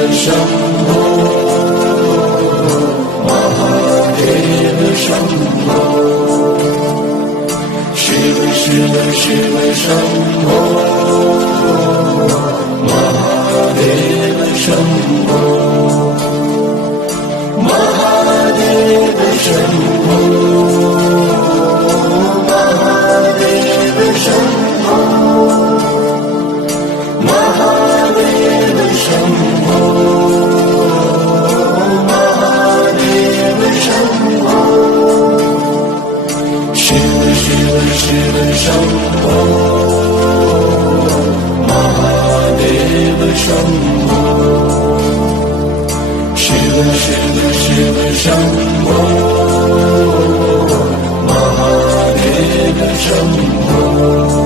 Shambho Mahadev Shambho Shiv Shiv Shiv Shambho Mahadev Shambho Mahadev Shambho Mahadev Shambho Mahadev Shambho Mahadev Shambho Shiv Shiv Shiv Shambho Mahadev Shambho Shiv Shiv Shiv Shambho Mahadev Shambho